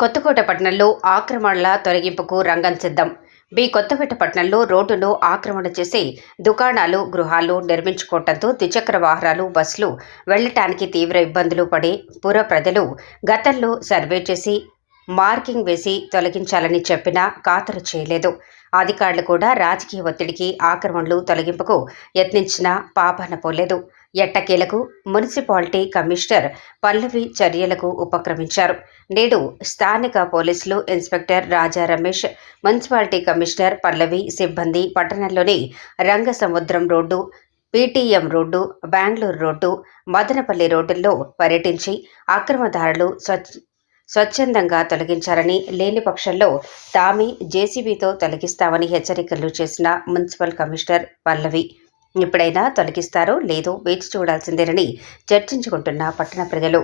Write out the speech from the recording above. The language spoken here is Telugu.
కొత్తకోట పట్టణంలో ఆక్రమణల తొలగింపుకు రంగం సిద్ధం. కొత్తపేట పట్టణంలో రోడ్డును ఆక్రమణ చేసి దుకాణాలు, గృహాలు నిర్మించుకోవడంతో ద్విచక్ర వాహనాలు, బస్సులు వెళ్లటానికి తీవ్ర ఇబ్బందులు పడే పుర ప్రజలు గతంలో సర్వే చేసి మార్కింగ్ వేసి తొలగించాలని చెప్పినా ఖాతరు చేయలేదు. అధికారులు కూడా రాజకీయ ఒత్తిడికి ఆక్రమణలు తొలగింపుకు యత్నించినా పాపాన పోలేదు. ఎట్టకేలకు మున్సిపాలిటీ కమిషనర్ పల్లవి చర్యలకు ఉపక్రమించారు. నేడు స్థానిక పోలీసులు inspector Raja Ramesh, municipality commissioner Pallavi సిబ్బంది పట్టణంలోని Rangasamudram road, PTM road, Bengaluru road, Madanapalli రోడ్డుల్లో పర్యటించి అక్రమదారులు స్వచ్ఛందంగా తొలగించారని, లేని పక్షంలో తామే జేసీబీతో తొలగిస్తామని హెచ్చరికలు చేసిన మున్సిపల్ కమిషనర్ పల్లవి ఇప్పుడైనా తొలగిస్తారో లేదో వేచి చూడాల్సిందేనని చర్చించుకుంటున్న పట్టణ ప్రజలు.